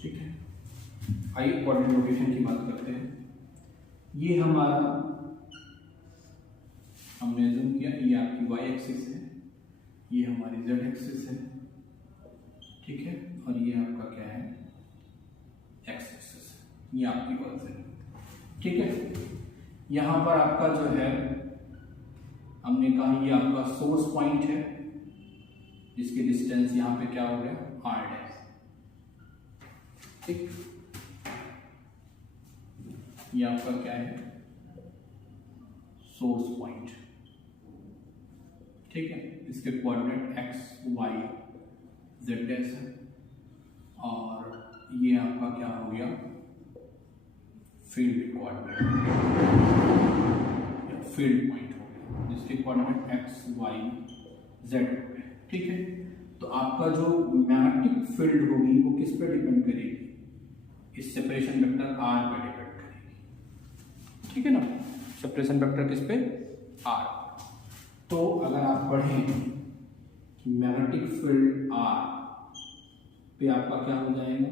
ठीक है, आइए कोऑर्डिनेट नोटेशन की बात करते हैं। ये हमारा हमने जूम किया, ये आपकी y एक्सिस है, ये हमारी z एक्सिस है, ठीक है, और ये आपका क्या है x एक्सिस है, ये आपकी y है, ठीक है। यहाँ पर आपका जो है हमने कहा ये आपका सोर्स पॉइंट है, जिसकी डिस्टेंस यहाँ पे क्या हो गया r है, ठीक। ये आपका क्या है सोर्स पॉइंट, ठीक है, इसके coordinate x y z dash है, और ये आपका क्या हो गया फील्ड कोऑर्डिनेट, फील्ड पॉइंट हो गया, जिसके कोऑर्डिनेट x y z हो गए, ठीक है। तो आपका जो मैग्नेटिक फील्ड होगी वो किस पे डिपेंड करेगी, इस सेपरेशन वेक्टर r पे डिपेंड करेगी, ठीक है ना। सेपरेशन वेक्टर किस पे r। तो अगर आप पढ़ें कि मैग्नेटिक फील्ड r पे आपका क्या हो जाएगा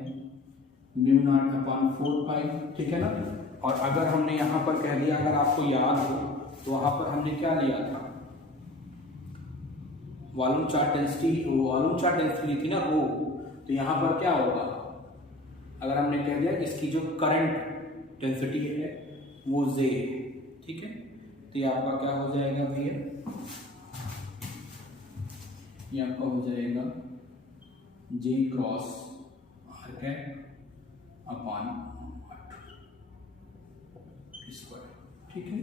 म्यू नॉट अपॉन 4 पाई, ठीक है ना। और अगर हमने यहाँ पर कह दिया, अगर आपको याद हो तो वहां पर हमने क्या लिया था वॉल्यूम चार्ज डेंसिटी ली थी ना रो, तो यहाँ पर क्या होगा, अगर हमने कह दिया इसकी जो करंट डेंसिटी है वो J है, ठीक है, तो ये आपका क्या हो जाएगा भैया, ये आपका हो जाएगा J cross r cap upon r², ठीक है।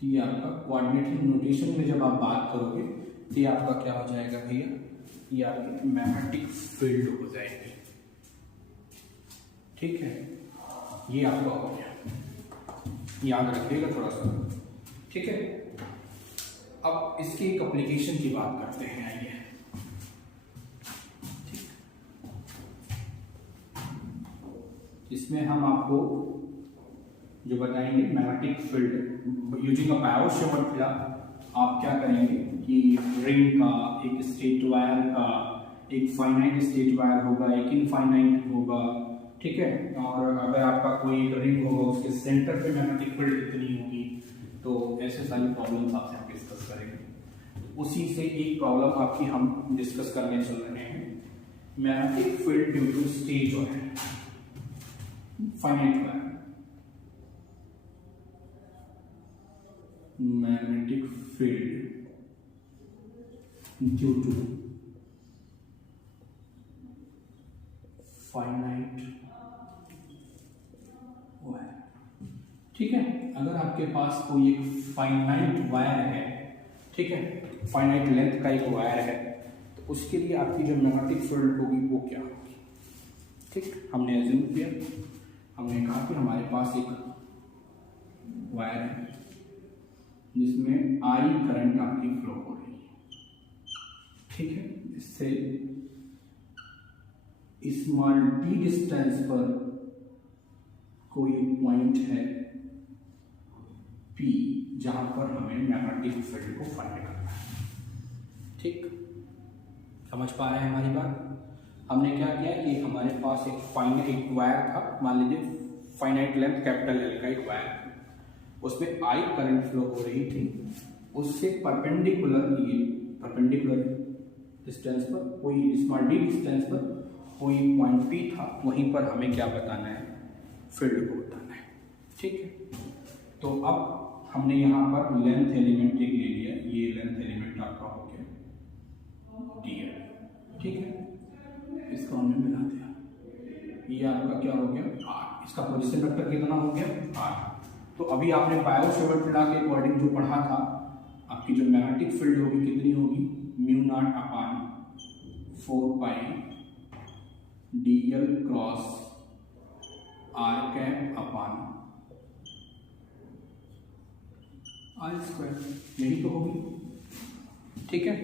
तो ये आपका कोऑर्डिनेट नोटेशन में जब आप बात करोगे तो ये आपका क्या हो जाएगा भैया, ये आपकी मैग्नेटिक फील्ड हो जाएगी, ठीक है, ये आपका हो गया, याद रखिएगा थोड़ा सा, ठीक है। अब इसकी एक एप्लीकेशन की बात करते हैं, आइए, ठीक। इसमें हम आपको जो बताएंगे magnetic field using a Biot फिला, आप क्या करेंगे कि रिंग का, एक स्ट्रेट वायर का, एक फाइनाइट स्ट्रेट वायर होगा, एक इनफाइनाइट होगा, ठीक है, और अगर आपका कोई रिंग होगा उसके सेंटर पे मैग्नेटिक फील्ड कितनी होगी, तो ऐसे सारी प्रॉब्लम्स आपसे हम डिस्कस करेंगे। उसी से एक प्रॉब्लम आपकी हम डिस्कस करने चल रहे हैं, magnetic field due to straight wire, finite wire, magnetic field due to finite wire, ठीक है। अगर आपके पास कोई एक फाइनाइट वायर है, ठीक है, फाइनाइट लेंथ का एक वायर है, तो उसके लिए आपकी जो मैग्नेटिक फील्ड होगी वो क्या होगी। ठीक, हमने एज्यूम किया, हमने कहा कि हमारे पास एक वायर है जिसमें आई करंट आपकी फ्लो हो रही है। ठीक है, इससे स्मॉल डी डिस्टेंस पर कोई पॉइंट है P जहां पर हमें मैग्नेटिक फील्ड को फाइंड करना है। ठीक, समझ पा रहे हैं हमारी बात। हमने क्या किया कि हमारे पास एक वायर था, मान लीजिए फाइनाइट लेंथ कैपिटल L का एक वायर, उसमें आई करंट फ्लो हो रही थी, उससे परपेंडिकुलर डिस्टेंस पर कोई स्मॉल डी डिस्टेंस पर कोई पॉइंट P था, वहीं पर हमें क्या बताना है, फील्ड को बताना है। ठीक है, तो अब हमने यहाँ पर लेंथ एलिमेंट एक ले लिया, ये लेंथ एलिमेंट आपका हो गया dl। ठीक है, इसको हमने मिला दिया, ये आपका क्या हो गया r, इसका पोजीशन वेक्टर कितना हो गया r। तो अभी आपने बायो-सेवर्ट लॉ के अकॉर्डिंग जो पढ़ा था, आपकी जो मैग्नेटिक फील्ड होगी कितनी होगी, म्यू नॉट अपान 4 पाई dl क्रॉस r कैप अपान r स्क्वायर, यही तो होगी। ठीक है,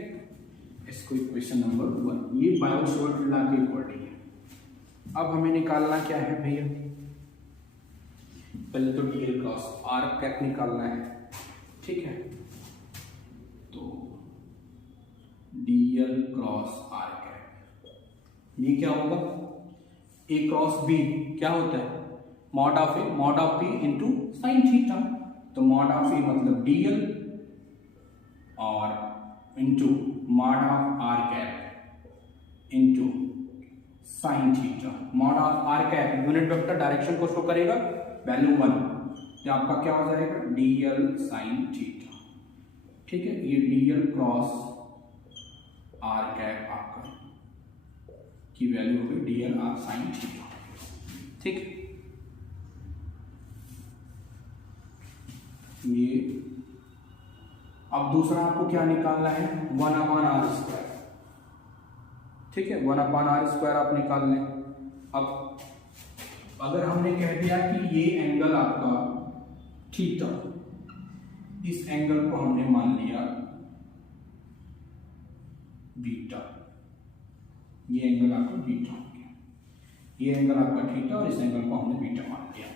इसको इक्वेशन नंबर 1, ये बायो-सेवर्ट लॉ के अकॉर्डिंग है। अब हमें निकालना क्या है भैया, पहले तो dl क्रॉस r कैप निकालना है। ठीक है, तो dl क्रॉस r कैप, ये क्या होगा, a क्रॉस b क्या होता है, mod of a mod of b into sine theta. तो मॉड ऑफ a मतलब dl और into mod of r cap into sine theta. Mod of r cap unit vector direction को show करेगा, value 1, तो आपका क्या हो जाएगा dl साइन थीटा। ठीक है, ये dl क्रॉस r कैप आपका की वैल्यू हो गई dl r साइन थीटा। ठीक, ये अब दूसरा आपको क्या निकालना है, 1/r²। ठीक है, 1/r² आप निकाल लें। अब अगर हमने कह दिया कि ये एंगल आपका थीटा, इस एंगल को हमने मान लिया बीटा, ये एंगल आपका बीटा हो गया, ये एंगल आपका थीटा और इस एंगल को हमने बीटा मान लिया।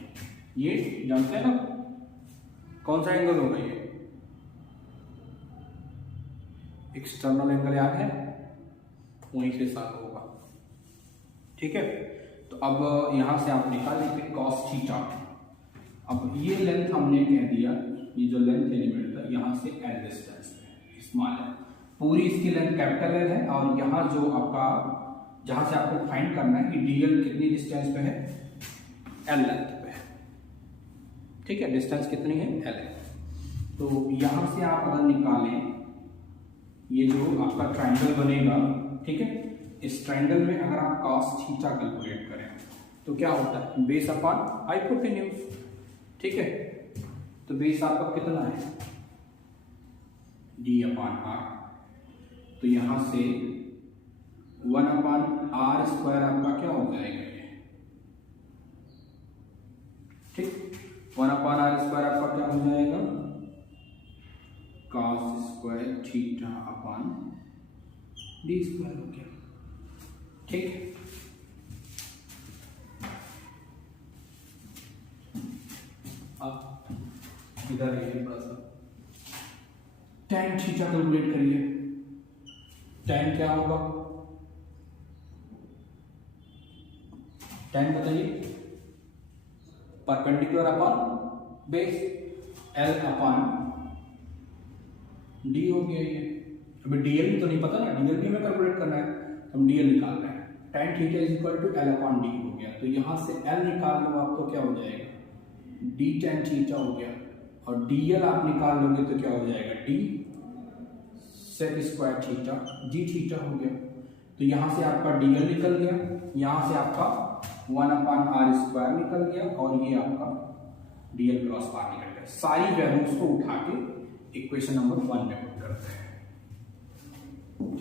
ये जानते हैं ना कौन सा एंगल होगा, ये एक्सटर्नल एंगल याद है, वहीं से साथ होगा। ठीक है, तो अब यहां से आप निकाल लीजिए cos थीटा। अब ये लेंथ हमने कह दिया, ये जो लेंथ एलिमेंट था यहाँ से L डिस्टेंस है, स्मॉल है, पूरी इसकी लेंथ कैपिटल L है, और यहाँ जो आपका जहां से आपको फाइंड करना है कि dl कितनी डिस्टेंस पे है, L लेंथ पे है। ठीक है, डिस्टेंस कितनी है, L है। तो यहां से आप अगर निकालें, ये जो आपका ट्राइंगल बनेगा, ठीक है, इस ट्राइंगल में अगर आप cos थीटा कैलकुलेट करें तो क्या होता है, बेस अपॉन हाइपोटेन्यूज। ठीक है, तो बेस आपका कितना है, d/r, तो यहां से 1/r² आपका क्या हो जाएगा, ठीक, 1/r² आपका क्या हो जाएगा, cos² थीटा अपॉन d² हो गया। ठीक, अब इधर आइए थोड़ा सा, tan थीटा कैलकुलेट करिए। tan क्या होगा, tan बताइए, perpendicular upon base, L upon D हो गया ये। अभी dl तो नहीं पता ना, dl भी हमें कैलकुलेट करना है, हम dl निकाल रहे हैं। tan theta is equal to L upon D हो गया, तो यहां से L निकाल लो आप तो क्या हो जाएगा, d tan थीटा हो गया, और dl आप निकाल लोगे तो क्या हो जाएगा, d sec² theta d theta हो गया। तो यहां से आपका dl निकल गया, यहां से आपका 1/r² निकल गया, और ये आपका dl क्रॉस r निकल गया। सारी वैल्यूज को उठा के इक्वेशन नंबर 1 में पुट करते हैं।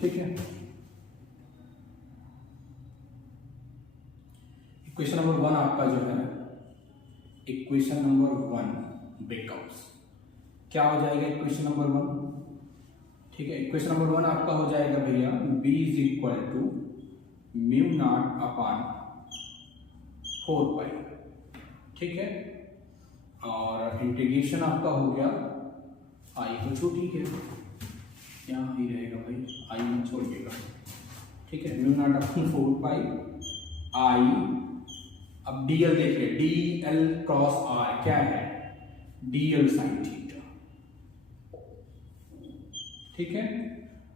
ठीक है, इक्वेशन नंबर 1 आपका जो है, इक्वेशन नंबर 1 बिकम्स, क्या हो जाएगा इक्वेशन नंबर 1? ठीक है, इक्वेशन नंबर 1 आपका हो जाएगा भैया b is equal to mu naught upon 4 pi. ठीक है, और इंटीग्रेशन आपका हो गया, आई तो छोटी है, यहाँ ही रहेगा भाई, आई में छोड़िएगा। ठीक है, म्यू नॉट अपॉन 4 पाई आई, अब डीएल देखिए, डीएल क्रॉस आर क्या है, डीएल साइन थीटा। ठीक है,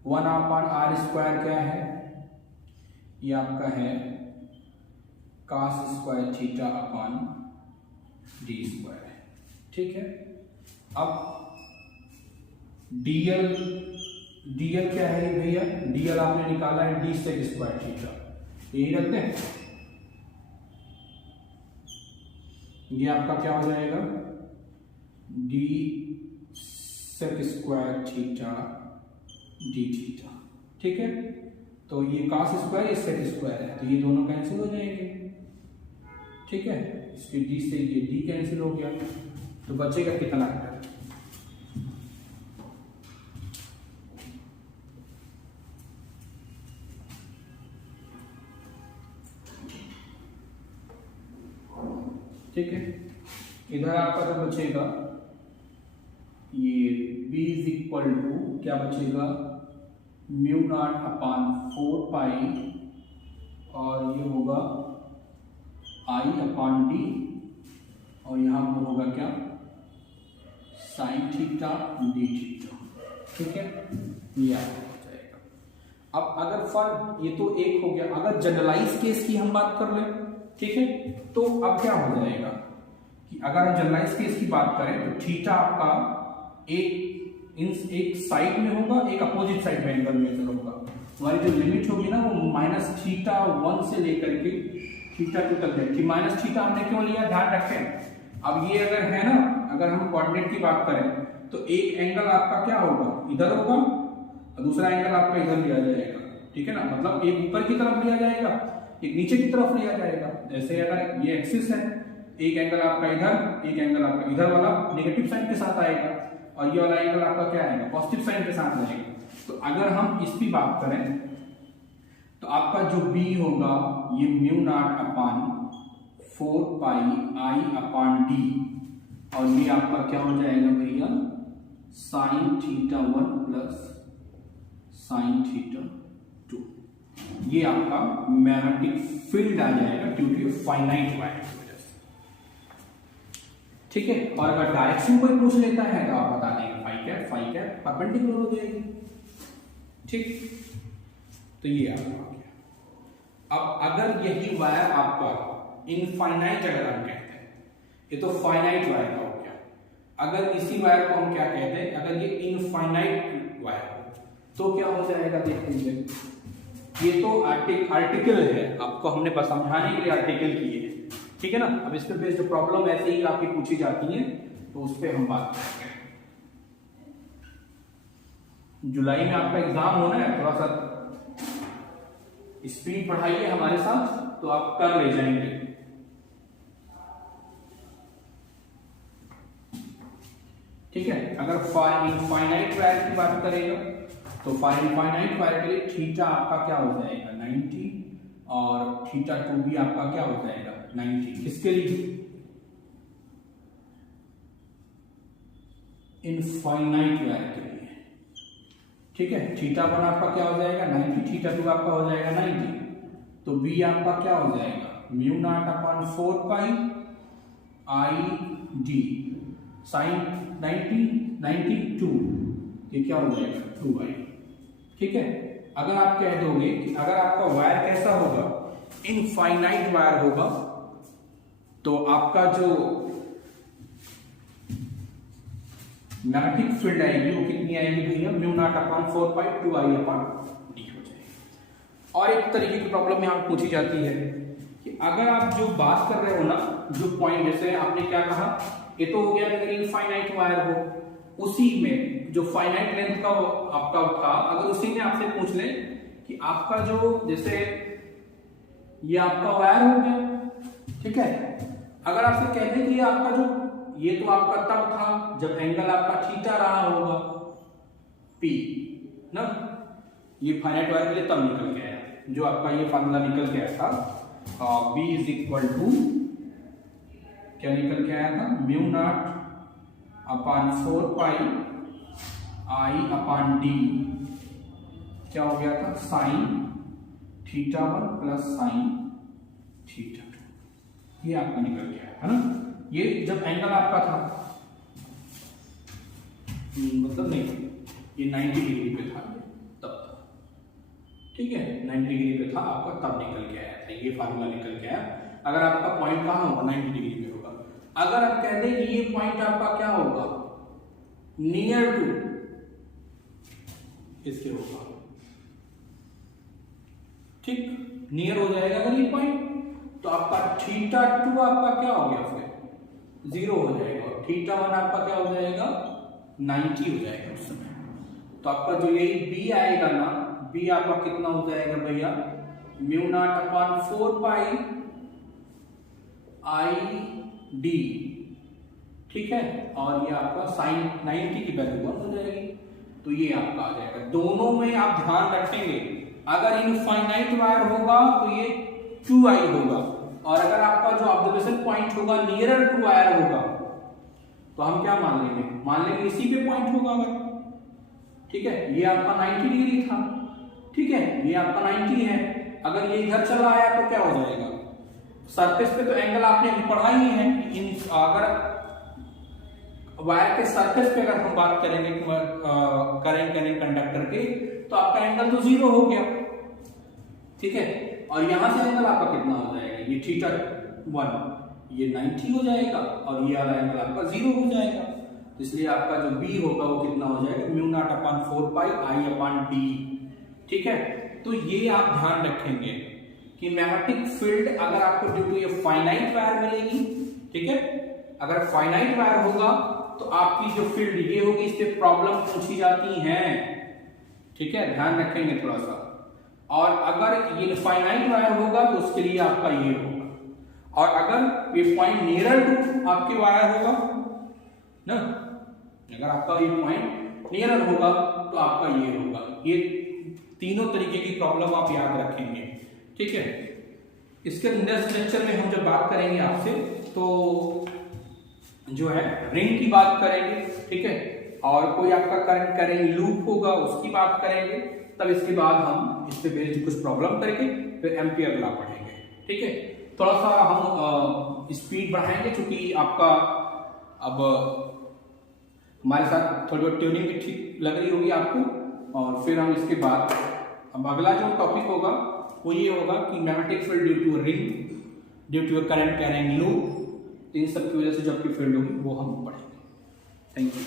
1 अपॉन आर स्क्वायर क्या है, ये आपका है cos square theta upon D square है। ठीक है, अब डीएल क्या है भैया, डीएल आपने निकाला है डी सेक स्क्वायर थीटा, यही रखते हैं। ये आपका क्या हो जाएगा, d sec square theta d theta. ठीक है, तो ये cos स्क्वायर, ये सेक स्क्वायर है, तो ये दोनों कैंसिल हो जाएंगे। ठीक है, इसके डी से ये डी कैंसिल हो गया, तो बचेगा कितना है, ठीक है, इधर आपका जो बचेगा ये b इज इक्वल टू क्या बचेगा, म्यू नॉट अपॉन 4 पाई, और ये होगा आई अपॉन डी, और यहाँ पर होगा क्या, साइन थीटा डी थीटा। ठीक है, ये आपका हो जाएगा। अब अगर फर्क, ये तो एक हो गया, अगर जनरलाइज केस की हम बात कर लें, ठीक है, तो अब क्या हो जाएगा कि अगर हम जनरलाइज केस की बात करें तो थीटा आपका एक साइड में होगा, एक अपोजिट साइड में एंगल मेजर होगा। हमारी जो लिमिट होगी ना वो -θ1 से लेकर के θ2 तक जाएगी। -θ हमने क्यों लिया, ध्यान रखें। अब ये अगर है ना, अगर हम कोऑर्डिनेट की बात करें तो एक एंगल आपका क्या होगा, इधर होगा, और दूसरा एंगल आपका इधर लिया जाएगा। ठीक है ना, मतलब एक ऊपर की तरफ लिया जाएगा, एक नीचे की तरफ लिया जाएगा। जैसे अगर ये एक्सिस है, एक एंगल आपका इधर, एक एंगल आपका इधर वाला नेगेटिव साइन के साथ आएगा, और ये वाला एंगल आपका क्या आएगा, पॉजिटिव साइन के साथ आएगा। तो अगर हम इसकी बात करें तो आपका जो b होगा ये म्यू नॉट अपॉन 4 पाई आई अपॉन डी, और ये आपका क्या हो जाएगा भैया, साइन θ1 प्लस साइन θ2। ये आपका मैग्नेटिक फील्ड आ जाएगा ड्यू टू फाइनाइट वायर की वजह से। ठीक है, और अगर डायरेक्शन कोई पूछ लेता है तो आप बता देंगे फाई कैप परपेंडिकुलर हो जाएगी। ठीक, तो ये आपका हो गया। अब अगर यही वायर आपका इनफाइनाइट, अगर हम कहते हैं, ये तो फाइनाइट वायर का हो गया, अगर इसी वायर को हम क्या कहते हैं, अगर ये इनफाइनाइट वायर तो क्या हो जाएगा, देख लीजिए, ये तो आर्टिकल है, आपको हमने बस समझाने के लिए आर्टिकल किए हैं। ठीक है ना, अब इस पे बेस्ड जो प्रॉब्लम ऐसे ही आपकी पूछी जाती है तो उस पर हम बात करेंगे। जुलाई में आपका एग्जाम होना है, थोड़ा सा स्पीड बढ़ाइए हमारे साथ तो आप कर ले जाएंगे। ठीक है, अगर इनफाइनाइट वायर की बात करेगा तो इनफाइनाइट वायर के लिए थीटा आपका क्या हो जाएगा 90, और θ2 भी आपका क्या हो जाएगा 90। किसके लिए, इनफाइनाइट वायर के लिए। ठीक है, θ1 आपका क्या हो जाएगा 90, θ2 आपका हो जाएगा 90, तो b आपका क्या हो जाएगा mu naught upon 4 pi I D sine 92, ये क्या हो जाएगा 2i। ठीक है, अगर आप कह दोगे कि अगर आपका वायर कैसा होगा, इनफाइनाइट वायर होगा, तो आपका जो मैग्नेटिक फील्ड आएगी वो कितनी आएगी भैया, म्यू नॉट अपॉन 4 पाई 2i अपॉन डी हो जाएगी। और एक तरीके की प्रॉब्लम यहाँ पूछी जाती है कि अगर आप जो बात कर रहे हो ना, जो पॉइंट, जैसे आपने क्या कहा, ये तो हो गया अगर इनफाइनाइट वायर हो, उसी में जो फाइनाइट लेंथ का आपका था, अगर उसी में आपसे पूछ ले कि आपका जो, जैसे ये आपका वायर हो गया, ठीक है। अगर आपसे कहते कि आपका जो ये तो आपका तब था जब एंगल आपका थीटा रहा होगा P ना, ये फाइनाइट वायर के लिए तब निकल के आया, जो आपका ये फार्मूला निकल के आया था B इज इक्वल टू क्या निकल के आया था, mu naught upon 4 pi I upon D क्या हो गया था, sine theta 1 plus sine theta 2, ये आपका निकल गया है ना। ये जब एंगल आपका था मतलब नहीं, ये 90 डिग्री पे था तब, ठीक है 90 डिग्री पे था आपका तब निकल के आया था, ये फार्मूला निकल के आया। अगर आपका पॉइंट कहाँ होगा, 90 डिग्री पे होगा। अगर आप कहते हैं कि ये पॉइंट आपका क्या होगा, नियर टू इसके होगा, ठीक नियर हो जाएगा अगर ये पॉइंट, तो आपका थीटा 2 आपका क्या हो गया, फिर 0 हो जाएगा, थीटा 1 आपका क्या हो जाएगा, 90 हो जाएगा उस समय। तो आपका जो यही B आएगा ना, B आपका कितना हो जाएगा भैया, mu naught upon 4 pi I D, ठीक है, और ये आपका साइन 90 की वैल्यू 1 हो जाएगी, तो ये आपका आ जाएगा। दोनों में आप ध्यान रखेंगे, अगर इनफाइनाइट वायर होगा तो ये 2I होगा, और अगर आपका जो ऑब्जर्वेशन पॉइंट होगा नियरर टू वायर होगा तो हम क्या मान लेंगे इसी पे पॉइंट होगा अगर, ठीक है। ये आपका 90 डिग्री था, ठीक है, ये आपका 90 है, अगर ये इधर चला आया तो क्या हो जाएगा, सरफेस पे तो एंगल आपने अभी पढ़ा ही है, अगर वायर के सरफेस पे अगर हम बात करेंगे करंट कंडक्टर के, तो आपका एंगल तो 0 हो गया, ठीक है, और यहां से एंगल आपका कितना हो जाएगा, ये थीटा 1 ये 90 हो जाएगा, और ये वाला एंगल आपका 0 हो जाएगा। तो इसलिए आपका जो B होगा वो कितना हो जाएगा, mu naught upon 4 pi I upon D, ठीक है। तो ये आप ध्यान रखेंगे कि मैग्नेटिक फील्ड अगर आपको ड्यू टू ये फाइनाइट वायर मिलेगी, ठीक है, अगर फाइनाइट वायर होगा तो आपकी जो फील्ड ये होगी, इस पे प्रॉब्लम पूछी जाती हैं, ठीक है, ध्यान रखेंगे थोड़ा सा। और अगर ये इनफाइनाइट वायर होगा तो उसके लिए आपका ये होगा, और अगर ये पॉइंट नियरर टू आपके वायर होगा ना, अगर आपका ये पॉइंट नियरर होगा तो आपका ये होगा। ये तीनों तरीके की प्रॉब्लम आप याद रखेंगे, ठीक है। इसके नेक्स्ट लेक्चर में हम जब बात करेंगे आपसे, तो जो है रिंग की बात करेंगे, ठीक है, और कोई आपका करंट लूप होगा उसकी बात करेंगे, तब इसके बाद हम इस पे बेस्ड कुछ प्रॉब्लम करके फिर एम्पियर लॉ पढ़ेंगे, ठीक है। थोड़ा सा हम स्पीड बढ़ाएंगे क्योंकि आपका अब हमारे साथ थोड़ी बहुत ट्यूनिंग भी ठीक लग रही होगी आपको, और फिर हम इसके बाद अब अगला जो टॉपिक होगा वो ये होगा कि magnetic field due to ring, due to current carrying loop, इन सब की वजह से जो आपकी फील्ड होगी वो हम पढ़ेंगे। Thank you.